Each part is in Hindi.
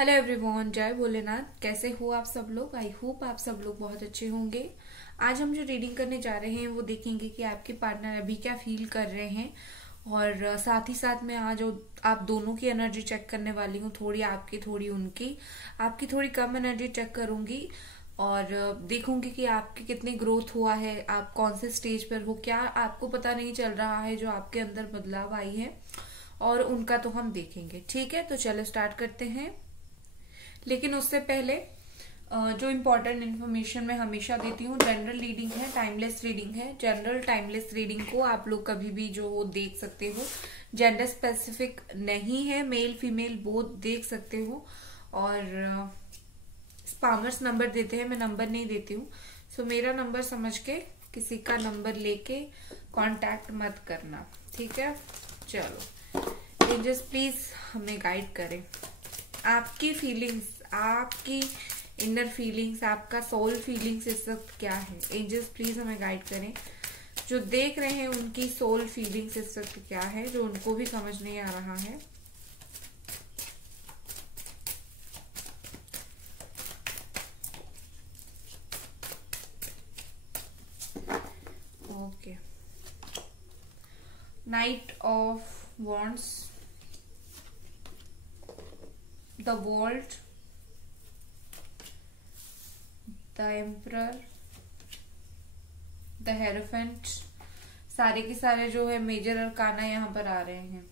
हेलो एवरीवन, जय भोलेनाथ। कैसे हो आप सब लोग? आई होप आप सब लोग बहुत अच्छे होंगे। आज हम जो रीडिंग करने जा रहे हैं वो देखेंगे कि आपके पार्टनर अभी क्या फील कर रहे हैं, और साथ ही साथ मैं आज आप दोनों की एनर्जी चेक करने वाली हूँ। थोड़ी आपकी, थोड़ी उनकी। आपकी थोड़ी कम एनर्जी चेक करूंगी और देखूंगी कि आपकी कितनी ग्रोथ हुआ है, आप कौन से स्टेज पर हो, क्या आपको पता नहीं चल रहा है जो आपके अंदर बदलाव आई है, और उनका तो हम देखेंगे। ठीक है, तो चलो स्टार्ट करते हैं। लेकिन उससे पहले जो इम्पोर्टेंट इन्फॉर्मेशन मैं हमेशा देती हूँ, जनरल रीडिंग है, टाइमलेस रीडिंग है। जनरल टाइमलेस रीडिंग को आप लोग कभी भी जो हो देख सकते हो। जेंडर स्पेसिफिक नहीं है, मेल फीमेल बोथ देख सकते हो। और स्पामर्स नंबर देते हैं, मैं नंबर नहीं देती हूँ। सो मेरा नंबर समझ के किसी का नंबर लेके कांटेक्ट मत करना, ठीक है। चलो एंजल्स प्लीज हमें गाइड करें। आपकी फीलिंग्स, आपकी इनर फीलिंग्स, आपका सोल फीलिंग्स इस वक्त क्या है? एंजल्स प्लीज हमें गाइड करें। जो देख रहे हैं उनकी सोल फीलिंग्स इस वक्त क्या है, जो उनको भी समझ नहीं आ रहा है। Okay, night of wands, the world, the emperor, the hierophant. सारे के सारे जो है मेजर अरकाना यहाँ पर आ रहे हैं।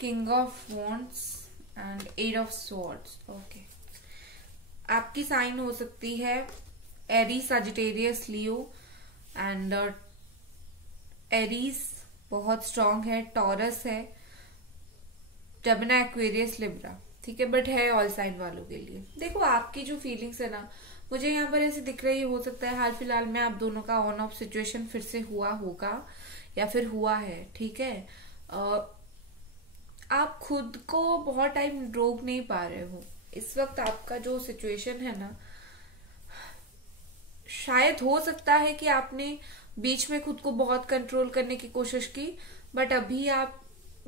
King of wands and eight of swords. Okay, आपकी साइन हो सकती है Aries, Sagittarius, Leo. And Aries बहुत स्ट्रांग है, टॉरस है, जमिनी, एक्वेरियस, लिब्रा। ठीक है, बट है ऑल साइन वालों के लिए। देखो आपकी जो फीलिंग्स है ना, मुझे यहाँ पर ऐसे दिख रही है, हो सकता है हाल फिलहाल में आप दोनों का ऑन ऑफ सिचुएशन फिर से हुआ होगा या फिर हुआ है। ठीक है, आप खुद को बहुत टाइम रोक नहीं पा रहे हो। इस वक्त आपका जो सिचुएशन है ना, शायद हो सकता है कि आपने बीच में खुद को बहुत कंट्रोल करने की कोशिश की, बट अभी आप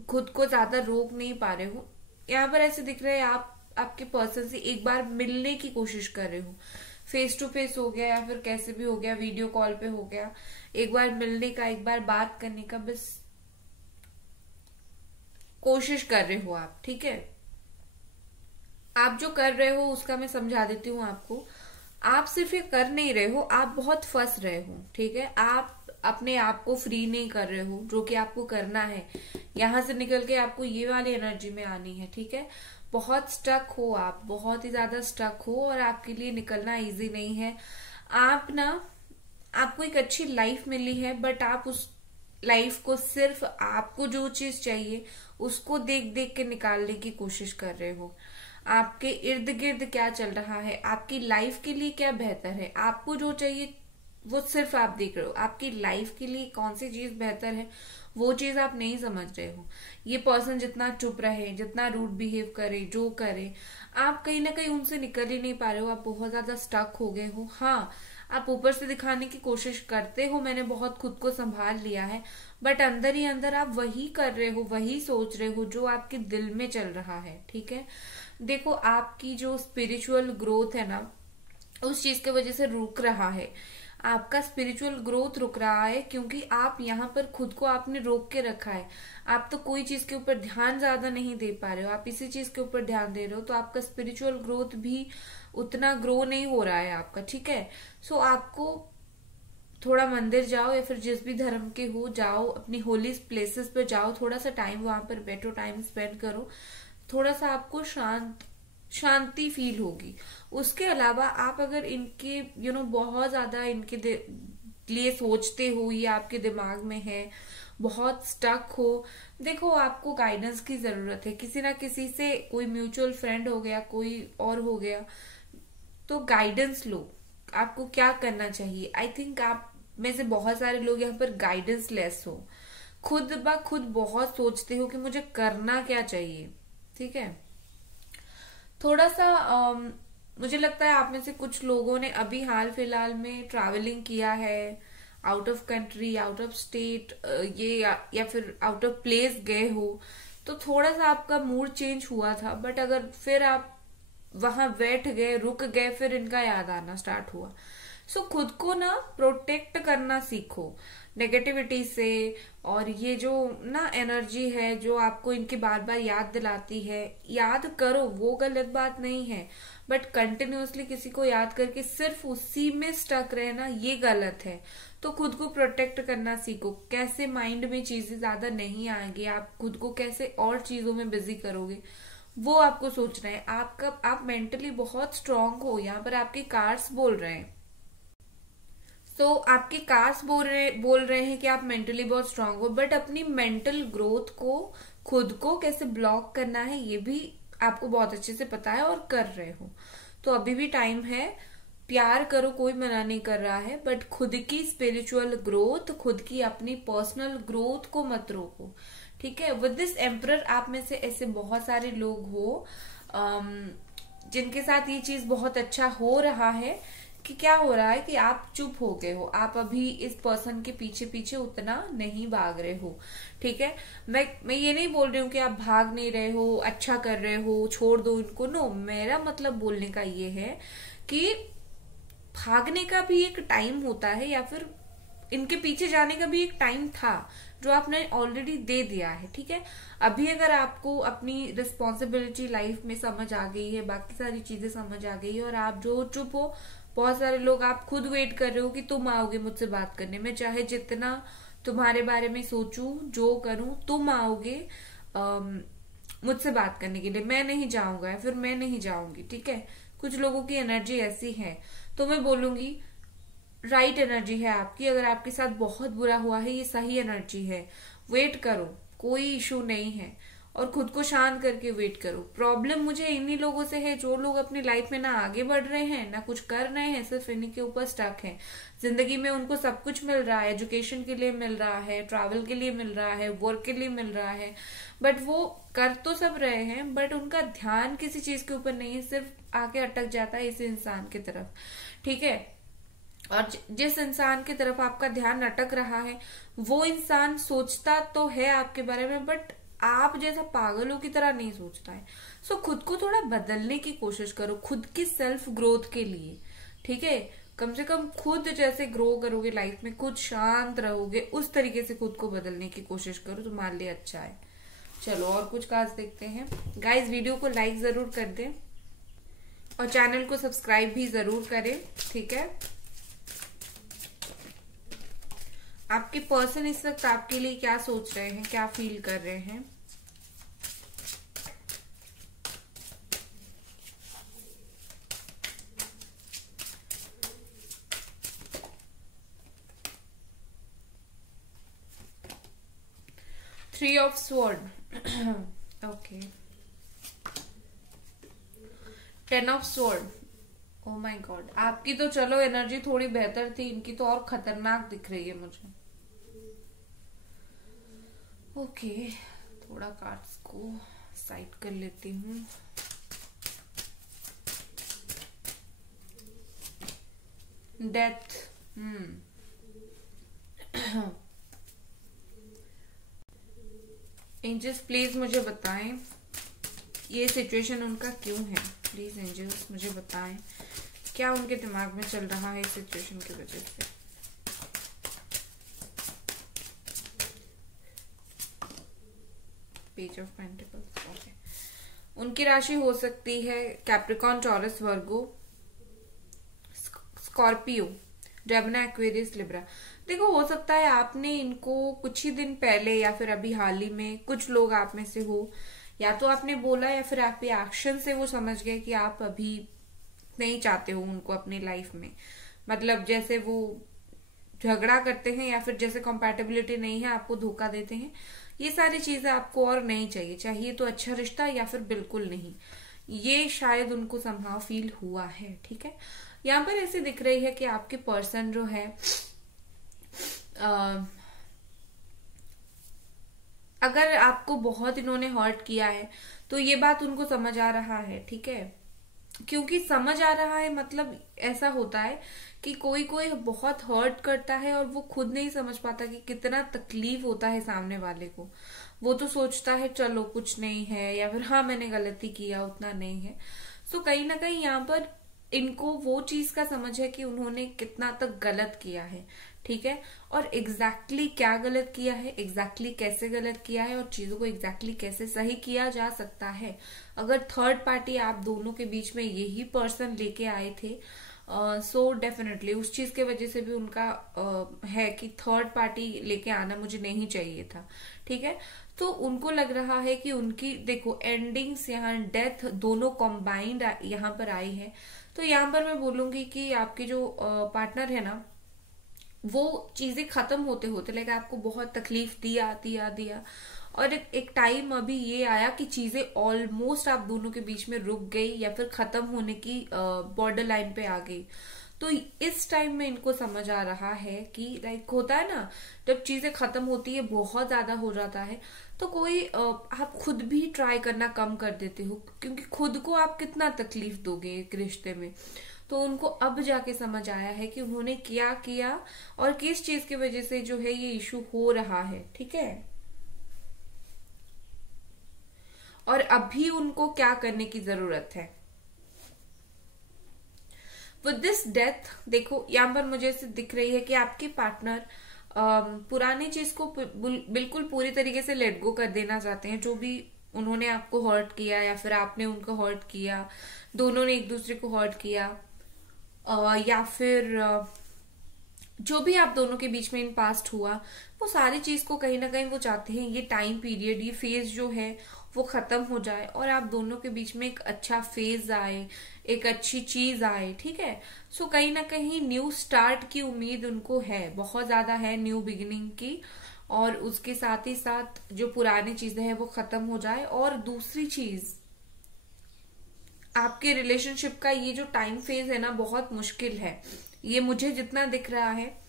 खुद को ज्यादा रोक नहीं पा रहे हो। यहाँ पर ऐसे दिख रहा है आप आपके पर्सन से एक बार मिलने की कोशिश कर रहे हो। फेस टू फेस हो गया या फिर कैसे भी हो गया, वीडियो कॉल पे हो गया, एक बार मिलने का, एक बार बात करने का, बस कोशिश कर रहे हो आप। ठीक है, आप जो कर रहे हो उसका मैं समझा देती हूँ आपको। आप सिर्फ ये कर नहीं रहे हो, आप बहुत फंस रहे हो। ठीक है, आप अपने आप को फ्री नहीं कर रहे हो, जो कि आपको करना है। यहां से निकल के आपको ये वाली एनर्जी में आनी है। ठीक है, बहुत स्टक हो आप, बहुत ही ज्यादा स्टक हो, और आपके लिए निकलना इजी नहीं है। आप ना, आपको एक अच्छी लाइफ मिली है, बट आप उस लाइफ को सिर्फ आपको जो चीज चाहिए उसको देख देख के निकालने की कोशिश कर रहे हो। आपके इर्द गिर्द क्या चल रहा है, आपकी लाइफ के लिए क्या बेहतर है, आपको जो चाहिए वो सिर्फ आप देख रहे हो। आपकी लाइफ के लिए कौन सी चीज बेहतर है वो चीज आप नहीं समझ रहे हो। ये पर्सन जितना चुप रहे, जितना रूड बिहेव करे, जो करे, आप कहीं ना कहीं उनसे निकल ही नहीं पा रहे हो। आप बहुत ज्यादा स्टक हो गए हो। हाँ, आप ऊपर से दिखाने की कोशिश करते हो, मैंने बहुत खुद को संभाल लिया है, बट अंदर ही अंदर आप वही कर रहे हो, वही सोच रहे हो जो आपके दिल में चल रहा है। ठीक है, देखो आपकी जो स्पिरिचुअल ग्रोथ है ना, उस चीज की वजह से रुक रहा है। आपका स्पिरिचुअल ग्रोथ रुक रहा है क्योंकि आप यहाँ पर खुद को आपने रोक के रखा है। आप तो कोई चीज के ऊपर ध्यान ज्यादा नहीं दे पा रहे हो, आप इसी चीज के ऊपर ध्यान दे रहे हो, तो आपका स्पिरिचुअल ग्रोथ भी उतना ग्रो नहीं हो रहा है आपका। ठीक है, सो आपको थोड़ा मंदिर जाओ, या फिर जिस भी धर्म के हो जाओ, अपनी होली प्लेसेस पे जाओ, थोड़ा सा टाइम वहां पर बैठो, टाइम स्पेंड करो, थोड़ा सा आपको शांति फील होगी। उसके अलावा आप अगर इनके बहुत ज्यादा इनके लिए सोचते हो, ये आपके दिमाग में है, बहुत स्टक हो, देखो आपको गाइडेंस की जरूरत है किसी ना किसी से। कोई म्यूचुअल फ्रेंड हो गया, कोई और हो गया, तो गाइडेंस लो। आपको क्या करना चाहिए? आई थिंक आप में से बहुत सारे लोग यहाँ पर गाइडेंस लेस हो, खुद ब खुद बहुत सोचते हो कि मुझे करना क्या चाहिए। ठीक है, थोड़ा सा मुझे लगता है आप में से कुछ लोगों ने अभी हाल फिलहाल में ट्रैवलिंग किया है, out of country, out of state, या फिर आउट ऑफ प्लेस गए हो। तो थोड़ा सा आपका मूड चेंज हुआ था, बट अगर फिर आप वहां बैठ गए, रुक गए, फिर इनका याद आना स्टार्ट हुआ। सो खुद को ना प्रोटेक्ट करना सीखो नेगेटिविटी से। और ये जो ना एनर्जी है जो आपको इनकी बार बार याद दिलाती है, याद करो, वो गलत बात नहीं है, बट कंटिन्यूअसली किसी को याद करके सिर्फ उसी में स्टक रहना ये गलत है। तो खुद को प्रोटेक्ट करना सीखो। कैसे माइंड में चीजें ज्यादा नहीं आएंगी, आप खुद को कैसे और चीजों में बिजी करोगे, वो आपको सोचना है। आप मेंटली बहुत स्ट्रांग हो, यहाँ पर आपके कार्ड्स बोल रहे हैं। तो आपके कार्ड्स बोल रहे हैं कि आप मेंटली बहुत स्ट्रांग हो, बट अपनी मेंटल ग्रोथ को, खुद को कैसे ब्लॉक करना है ये भी आपको बहुत अच्छे से पता है और कर रहे हो। तो अभी भी टाइम है, प्यार करो, कोई मना नहीं कर रहा है, बट खुद की स्पिरिचुअल ग्रोथ, खुद की अपनी पर्सनल ग्रोथ को मत रोको, ठीक है। विद दिस एम्परर आप में से ऐसे बहुत सारे लोग हो जिनके साथ ये चीज बहुत अच्छा हो रहा है कि क्या हो रहा है कि आप चुप हो गए हो, आप अभी इस पर्सन के पीछे पीछे उतना नहीं भाग रहे हो, ठीक है। मैं ये नहीं बोल रही हूँ कि आप भाग नहीं रहे हो, अच्छा कर रहे हो, छोड़ दो इनको, नो। मेरा मतलब बोलने का ये है कि भागने का भी एक टाइम होता है, या फिर इनके पीछे जाने का भी एक टाइम था जो आपने ऑलरेडी दे दिया है, ठीक है। अभी अगर आपको अपनी रिस्पॉन्सिबिलिटी लाइफ में समझ आ गई है, बाकी सारी चीजें समझ आ गई है, और आप जो चुप हो, बहुत सारे लोग आप खुद वेट कर रहे हो कि तुम आओगे मुझसे बात करने, मैं चाहे जितना तुम्हारे बारे में सोचूं, जो करूं, तुम आओगे मुझसे बात करने के लिए, मैं नहीं जाऊंगा या फिर मैं नहीं जाऊंगी, ठीक है। कुछ लोगों की एनर्जी ऐसी है, तो मैं बोलूंगी राइट एनर्जी है आपकी। अगर आपके साथ बहुत बुरा हुआ है, ये सही एनर्जी है, वेट करो, कोई इशू नहीं है, और खुद को शांत करके वेट करो। प्रॉब्लम मुझे इन्हीं लोगों से है जो लोग अपनी लाइफ में ना आगे बढ़ रहे हैं, ना कुछ कर रहे हैं, सिर्फ इन्हीं के ऊपर स्टक है। जिंदगी में उनको सब कुछ मिल रहा है, एजुकेशन के लिए मिल रहा है, ट्रैवल के लिए मिल रहा है, वर्क के लिए मिल रहा है, बट वो कर तो सब रहे हैं, बट उनका ध्यान किसी चीज के ऊपर नहीं है, सिर्फ आके अटक जाता है इस इंसान की तरफ, ठीक है। और जिस इंसान की तरफ आपका ध्यान अटक रहा है, वो इंसान सोचता तो है आपके बारे में, बट आप जैसा पागलों की तरह नहीं सोचता है। सो खुद को थोड़ा बदलने की कोशिश करो, खुद की सेल्फ ग्रोथ के लिए, ठीक है। कम से कम खुद जैसे ग्रो करोगे लाइफ में, खुद शांत रहोगे, उस तरीके से खुद को बदलने की कोशिश करो, तुम्हारे लिए अच्छा है। चलो और कुछ कार्ड्स देखते हैं। गाइस वीडियो को लाइक जरूर कर दें और चैनल को सब्सक्राइब भी जरूर करें, ठीक है। आपके पर्सन इस वक्त आपके लिए क्या सोच रहे हैं, क्या फील कर रहे हैं। Three of sword, okay. Ten of sword, oh my God. आपकी तो चलो एनर्जी थोड़ी बेहतर थी, इनकी तो और खतरनाक दिख रही है मुझे। ओके, थोड़ा कार्ड्स को साइड कर लेती हूँ। डेथ, एंजल्स प्लीज मुझे बताएं ये सिचुएशन उनका क्यों है। प्लीज एंजल्स मुझे बताएं क्या उनके दिमाग में चल रहा है इस सिचुएशन की वजह से। Page of pentacles, okay. उनकी राशि हो सकती है कैप्रिकॉन, टॉरस, वर्गो, स्कॉर्पियो, जेमिनी, एक्वेरियस, लिब्रा। देखो हो सकता है आपने इनको कुछ ही दिन पहले या फिर अभी हाल ही में, कुछ लोग आप में से हो, या तो आपने बोला या फिर आपके एक्शन से वो समझ गए कि आप अभी नहीं चाहते हो उनको अपनी लाइफ में। मतलब जैसे वो झगड़ा करते हैं या फिर जैसे कंपैटिबिलिटी नहीं है, आपको धोखा देते हैं, ये सारी चीजें आपको और नहीं चाहिए। चाहिए तो अच्छा रिश्ता या फिर बिल्कुल नहीं। ये शायद उनको समहाउ फील हुआ है, ठीक है। यहाँ पर ऐसे दिख रही है कि आपके पर्सन जो है अगर आपको बहुत इन्होंने हर्ट किया है तो ये बात उनको समझ आ रहा है, ठीक है। क्योंकि समझ आ रहा है, मतलब ऐसा होता है कि कोई कोई बहुत हर्ट करता है और वो खुद नहीं समझ पाता कि कितना तकलीफ होता है सामने वाले को। वो तो सोचता है चलो कुछ नहीं है, या फिर हाँ मैंने गलती किया, उतना नहीं है। सो कहीं ना कहीं यहाँ पर इनको वो चीज का समझ है कि उन्होंने कितना तक गलत किया है, ठीक है। और एग्जैक्टली क्या गलत किया है, एग्जैक्टली कैसे गलत किया है, और चीजों को एग्जैक्टली कैसे सही किया जा सकता है। अगर थर्ड पार्टी आप दोनों के बीच में यही पर्सन लेके आए थे, सो डेफिनेटली उस चीज के वजह से भी उनका है कि थर्ड पार्टी लेके आना मुझे नहीं चाहिए था, ठीक है। तो उनको लग रहा है कि उनकी देखो एंडिंग्स यहाँ डेथ दोनों कॉम्बाइंड यहाँ पर आई है। तो यहाँ पर मैं बोलूंगी कि आपके जो पार्टनर है ना, वो चीजें खत्म होते होते लाइक आपको बहुत तकलीफ दिया दिया दिया, और एक टाइम अभी ये आया कि चीजें ऑलमोस्ट आप दोनों के बीच में रुक गई या फिर खत्म होने की बॉर्डर लाइन पे आ गई। तो इस टाइम में इनको समझ आ रहा है कि लाइक होता है ना, जब चीजें खत्म होती है, बहुत ज्यादा हो जाता है, तो कोई आप खुद भी ट्राई करना कम कर देते हो, क्योंकि खुद को आप कितना तकलीफ दोगे एक रिश्ते में। तो उनको अब जाके समझ आया है कि उन्होंने क्या किया और किस चीज की वजह से जो है ये इशू हो रहा है, ठीक है। और अभी उनको क्या करने की जरूरत है विद दिस डेथ। देखो यहाँ पर मुझे ऐसे दिख रही है कि आपके पार्टनर पुरानी चीज को बिल्कुल पूरी तरीके से लेट गो कर देना चाहते हैं। जो भी उन्होंने आपको हर्ट किया या फिर आपने उनको हर्ट किया, दोनों ने एक दूसरे को हर्ट किया, या फिर जो भी आप दोनों के बीच में इन पास्ट हुआ, वो सारी चीज को कहीं ना कहीं वो चाहते हैं ये टाइम पीरियड, ये फेज जो है वो खत्म हो जाए और आप दोनों के बीच में एक अच्छा फेज आए, एक अच्छी चीज आए, ठीक है। सो कहीं ना कहीं न्यू स्टार्ट की उम्मीद उनको है, बहुत ज्यादा है, न्यू बिगिनिंग की। और उसके साथ ही साथ जो पुरानी चीजें हैं वो खत्म हो जाए। और दूसरी चीज, आपके रिलेशनशिप का ये जो टाइम फेज है ना, बहुत मुश्किल है। ये मुझे जितना दिख रहा है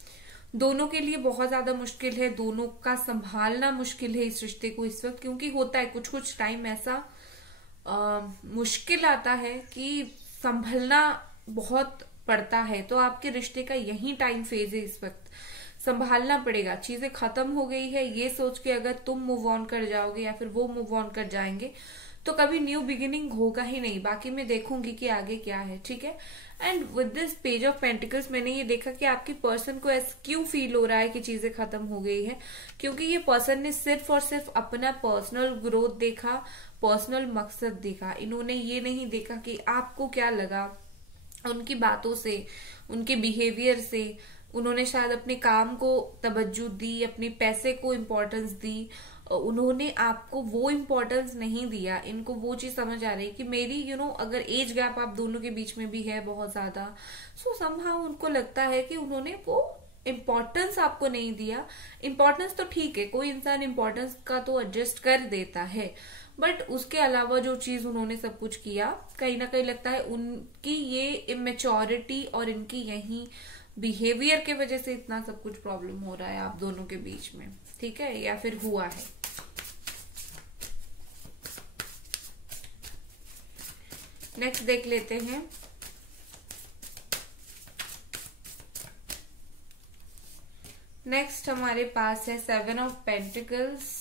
दोनों के लिए बहुत ज्यादा मुश्किल है, दोनों का संभालना मुश्किल है इस रिश्ते को इस वक्त। क्योंकि होता है कुछ कुछ टाइम ऐसा मुश्किल आता है कि संभलना बहुत पड़ता है। तो आपके रिश्ते का यही टाइम फेज है इस वक्त, संभालना पड़ेगा। चीजें खत्म हो गई है ये सोच के अगर तुम मूव ऑन कर जाओगे या फिर वो मूव ऑन कर जाएंगे तो कभी न्यू बिगिनिंग होगा ही नहीं। बाकी मैं देखूंगी कि आगे क्या है, ठीक है। And with this page of pentacles मैंने ये देखा कि आपकी पर्सन को ऐसा क्यों फील हो रहा है कि चीजें खत्म हो गई है, क्योंकि ये पर्सन ने सिर्फ और सिर्फ अपना पर्सनल ग्रोथ देखा, पर्सनल मकसद देखा। इन्होंने ये नहीं देखा कि आपको क्या लगा उनकी बातों से, उनके बिहेवियर से। उन्होंने शायद अपने काम को तवज्जो दी, अपने पैसे को इम्पोर्टेंस दी, उन्होंने आपको वो इम्पोर्टेंस नहीं दिया। इनको वो चीज समझ आ रही है कि मेरी अगर एज गैप आप दोनों के बीच में भी है बहुत ज्यादा, सो समहाउ उनको लगता है कि उन्होंने वो इम्पोर्टेंस आपको नहीं दिया। इम्पोर्टेंस तो ठीक है, कोई इंसान इम्पोर्टेंस का तो एडजस्ट कर देता है, बट उसके अलावा जो चीज उन्होंने सब कुछ किया, कहीं ना कहीं लगता है उनकी ये इमेच्योरिटी और इनकी यही बिहेवियर के वजह से इतना सब कुछ प्रॉब्लम हो रहा है आप दोनों के बीच में, ठीक है, या फिर हुआ है। नेक्स्ट देख लेते हैं। नेक्स्ट हमारे पास है 7 ऑफ पेंटिकल्स।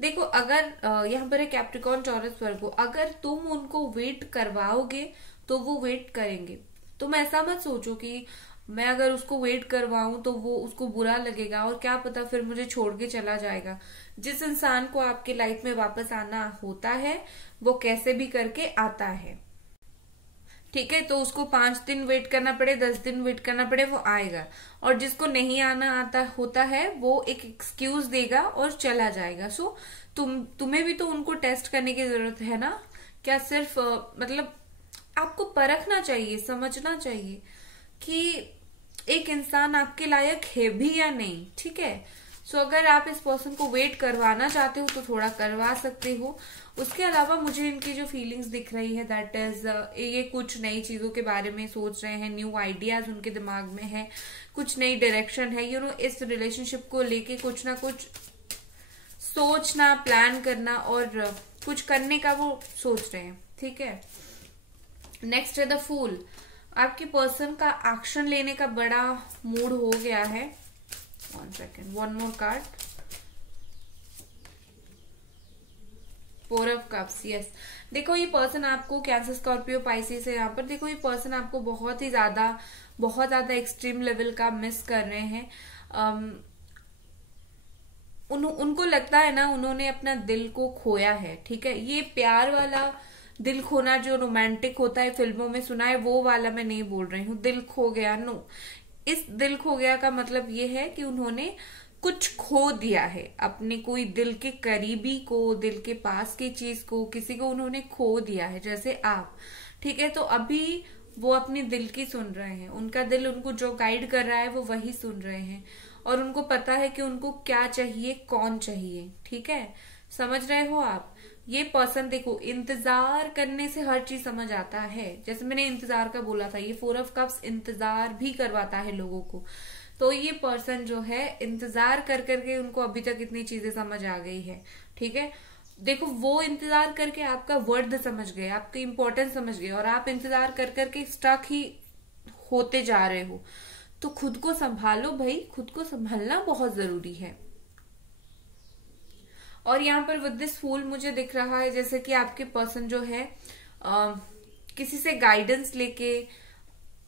देखो अगर यहाँ पर है कैप्रिकॉर्न, टॉरस, वर्गो, अगर तुम उनको वेट करवाओगे तो वो वेट करेंगे। तुम ऐसा मत सोचो कि मैं अगर उसको वेट करवाऊं तो वो उसको बुरा लगेगा और क्या पता फिर मुझे छोड़ के चला जाएगा। जिस इंसान को आपके लाइफ में वापस आना होता है वो कैसे भी करके आता है, ठीक है। तो उसको 5 दिन वेट करना पड़े, 10 दिन वेट करना पड़े, वो आएगा। और जिसको नहीं आना आता होता है वो एक एक्सक्यूज देगा और चला जाएगा। सो तुम्हें भी तो उनको टेस्ट करने की जरूरत है ना। क्या सिर्फ मतलब आपको परखना चाहिए, समझना चाहिए कि एक इंसान आपके लायक है भी या नहीं, ठीक है। सो अगर आप इस पर्सन को वेट करवाना चाहते हो तो थोड़ा करवा सकते हो। उसके अलावा मुझे इनकी जो फीलिंग्स दिख रही है दैट इज ये कुछ नई चीजों के बारे में सोच रहे हैं, न्यू आइडियाज उनके दिमाग में है, कुछ नई डायरेक्शन है, इस रिलेशनशिप को लेके कुछ ना कुछ सोचना, प्लान करना और कुछ करने का वो सोच रहे हैं, ठीक है। नेक्स्ट है द फूल। आपके पर्सन का एक्शन लेने का बड़ा मूड हो गया है। 1 second, 1 more card. 4 of cups, yes. देखो ये पर्सन आपको, कैंसर स्कॉर्पियो पाइसेस है यहाँ पर, देखो ये पर्सन आपको बहुत ज्यादा एक्सट्रीम लेवल का मिस कर रहे हैं। उनको लगता है ना उन्होंने अपना दिल को खोया है, ठीक है। ये प्यार वाला दिल खोना जो रोमांटिक होता है फिल्मों में सुना है, वो वाला मैं नहीं बोल रही हूँ। दिल खो गया, नो। इस दिल खो गया का मतलब ये है कि उन्होंने कुछ खो दिया है, अपने कोई दिल के करीबी को, दिल के पास की चीज को, किसी को उन्होंने खो दिया है, जैसे आप, ठीक है। तो अभी वो अपने दिल की सुन रहे हैं, उनका दिल उनको जो गाइड कर रहा है वो वही सुन रहे हैं, और उनको पता है कि उनको क्या चाहिए, कौन चाहिए, ठीक है। समझ रहे हो आप। ये पर्सन देखो, इंतजार करने से हर चीज समझ आता है। जैसे मैंने इंतजार का बोला था, ये 4 ऑफ कप्स इंतजार भी करवाता है लोगों को। तो ये पर्सन जो है इंतजार कर करके उनको अभी तक इतनी चीजें समझ आ गई है, ठीक है। देखो वो इंतजार करके आपका वर्थ समझ गए, आपकी इंपॉर्टेंस समझ गए, और आप इंतजार कर करके स्टक ही होते जा रहे हो। तो खुद को संभालो भाई, खुद को संभालना बहुत जरूरी है। और यहाँ पर विद दिस फूल मुझे दिख रहा है जैसे कि आपके पर्सन जो है किसी से गाइडेंस लेके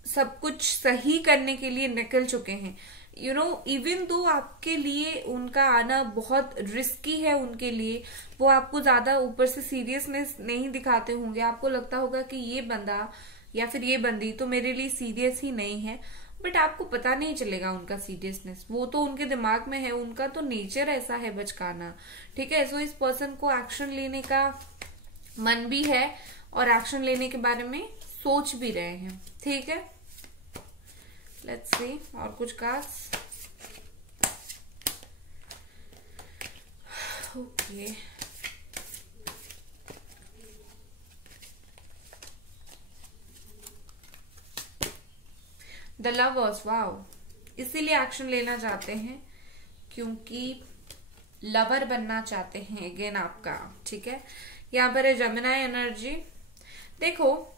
सब कुछ सही करने के लिए निकल चुके हैं। यू नो, इवन दो आपके लिए उनका आना बहुत रिस्की है, उनके लिए वो आपको ज्यादा ऊपर से सीरियसनेस नहीं दिखाते होंगे। आपको लगता होगा कि ये बंदा या फिर ये बंदी तो मेरे लिए सीरियस ही नहीं है, बट आपको पता नहीं चलेगा उनका सीरियसनेस। वो तो उनके दिमाग में है, उनका तो नेचर ऐसा है बचकाना, ठीक है। सो इस पर्सन को एक्शन लेने का मन भी है और एक्शन लेने के बारे में सोच भी रहे हैं, ठीक है। लेट्स सी और कुछ खास। Okay, the lovers, wow. इसीलिए एक्शन लेना चाहते हैं क्योंकि लवर बनना चाहते हैं अगेन आपका, ठीक है। यहाँ पर है जेमिनी एनर्जी। देखो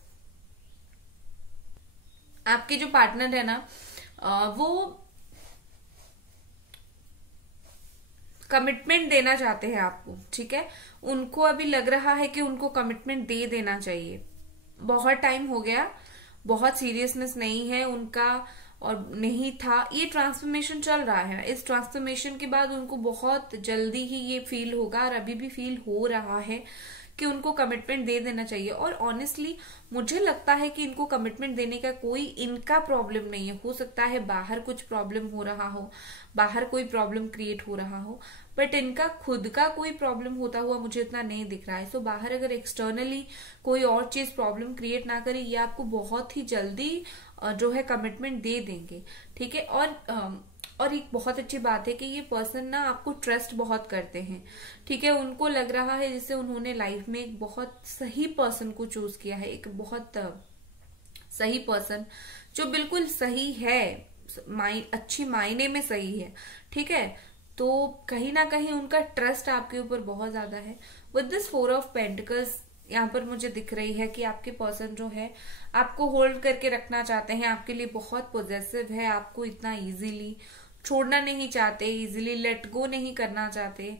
आपके जो पार्टनर है ना वो कमिटमेंट देना चाहते हैं आपको, ठीक है। उनको अभी लग रहा है कि उनको कमिटमेंट दे देना चाहिए। बहुत टाइम हो गया, बहुत सीरियसनेस नहीं है उनका और नहीं था। ये ट्रांसफॉर्मेशन चल रहा है, इस ट्रांसफॉर्मेशन के बाद उनको बहुत जल्दी ही ये फील होगा, और अभी भी फील हो रहा है कि उनको कमिटमेंट दे देना चाहिए। और ऑनेस्टली मुझे लगता है कि इनको कमिटमेंट देने का कोई इनका प्रॉब्लम नहीं है। हो सकता है बाहर कुछ प्रॉब्लम हो रहा हो, बाहर कोई प्रॉब्लम क्रिएट हो रहा हो, बट इनका खुद का कोई प्रॉब्लम होता हुआ मुझे इतना नहीं दिख रहा है। सो बाहर अगर एक्सटर्नली कोई और चीज प्रॉब्लम क्रिएट ना करे, ये आपको बहुत ही जल्दी जो है कमिटमेंट दे देंगे, ठीक है। और एक बहुत अच्छी बात है कि ये पर्सन ना आपको ट्रस्ट बहुत करते हैं, ठीक है। उनको लग रहा है जैसे उन्होंने लाइफ में एक बहुत सही पर्सन को चूज किया है, एक बहुत सही पर्सन जो बिल्कुल सही है, अच्छी मायने में सही है, ठीक है। तो कहीं ना कहीं उनका ट्रस्ट आपके ऊपर बहुत ज्यादा है। विद दिस 4 ऑफ पेंटिकल्स यहाँ पर मुझे दिख रही है कि आपके पर्सन जो है आपको होल्ड करके रखना चाहते हैं, आपके लिए बहुत पॉजेसिव है, आपको इतना इजीली छोड़ना नहीं चाहते, इजीली लेट गो नहीं करना चाहते,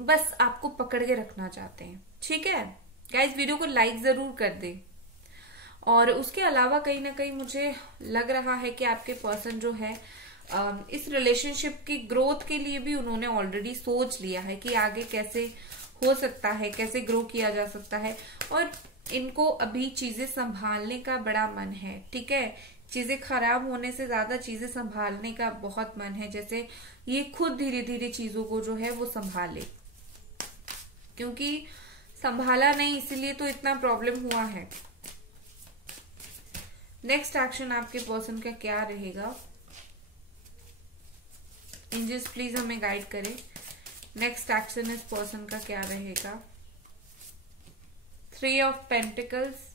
बस आपको पकड़ के रखना चाहते हैं, ठीक है। गाइस वीडियो को लाइक जरूर कर दे। और उसके अलावा कहीं ना कहीं मुझे लग रहा है कि आपके पर्सन जो है इस रिलेशनशिप की ग्रोथ के लिए भी उन्होंने ऑलरेडी सोच लिया है कि आगे कैसे हो सकता है, कैसे ग्रो किया जा सकता है। और इनको अभी चीजें संभालने का बड़ा मन है, ठीक है। चीजें खराब होने से ज्यादा चीजें संभालने का बहुत मन है, जैसे ये खुद धीरे धीरे चीजों को जो है वो संभाले, क्योंकि संभाला नहीं इसीलिए तो इतना प्रॉब्लम हुआ है। नेक्स्ट एक्शन आपके पर्सन का क्या रहेगा? एंजल्स प्लीज हमें गाइड करें। नेक्स्ट एक्शन इस पर्सन का क्या रहेगा? 3 of pentacles,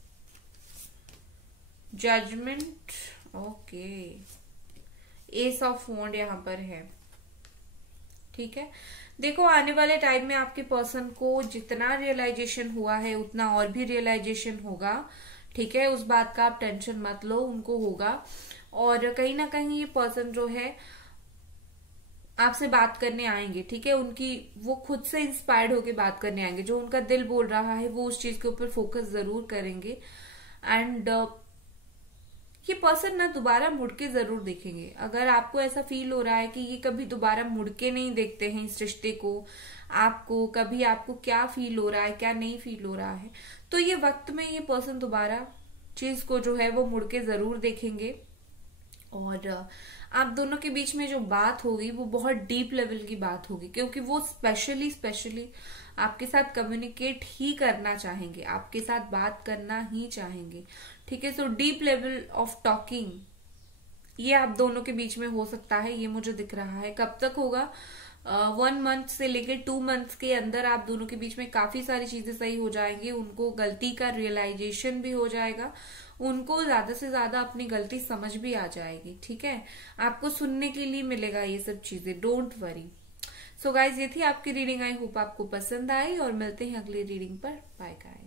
judgement, okay, ace of wand यहां पर है, ठीक है। देखो आने वाले टाइम में आपके पर्सन को जितना रियलाइजेशन हुआ है उतना और भी रियलाइजेशन होगा, ठीक है। उस बात का आप टेंशन मत लो, उनको होगा। और कहीं ना कहीं ये पर्सन जो है आपसे बात करने आएंगे, ठीक है। उनकी वो खुद से इंस्पायर्ड होके बात करने आएंगे, जो उनका दिल बोल रहा है वो उस चीज के ऊपर फोकस जरूर करेंगे। एंड ये पर्सन ना दोबारा मुड़ के जरूर देखेंगे। अगर आपको ऐसा फील हो रहा है कि ये कभी दोबारा मुड़ के नहीं देखते हैं इस रिश्ते को, आपको कभी आपको क्या फील हो रहा है क्या नहीं फील हो रहा है, तो ये वक्त में ये पर्सन दोबारा चीज को जो है वो मुड़ के जरूर देखेंगे। और आप दोनों के बीच में जो बात होगी वो बहुत डीप लेवल की बात होगी, क्योंकि वो स्पेशली आपके साथ कम्युनिकेट ही करना चाहेंगे, आपके साथ बात करना ही चाहेंगे, ठीक है। So deep level of talking ये आप दोनों के बीच में हो सकता है, ये मुझे दिख रहा है। कब तक होगा? 1 मंथ से लेकर 2 मंथ्स के अंदर आप दोनों के बीच में काफी सारी चीजें सही हो जाएंगी। उनको गलती का रियलाइजेशन भी हो जाएगा, उनको ज्यादा से ज्यादा अपनी गलती समझ भी आ जाएगी, ठीक है। आपको सुनने के लिए मिलेगा ये सब चीजें, डोंट वरी। सो गाइज ये थी आपकी रीडिंग, आई होप आपको पसंद आई और मिलते हैं अगली रीडिंग पर। Bye guys.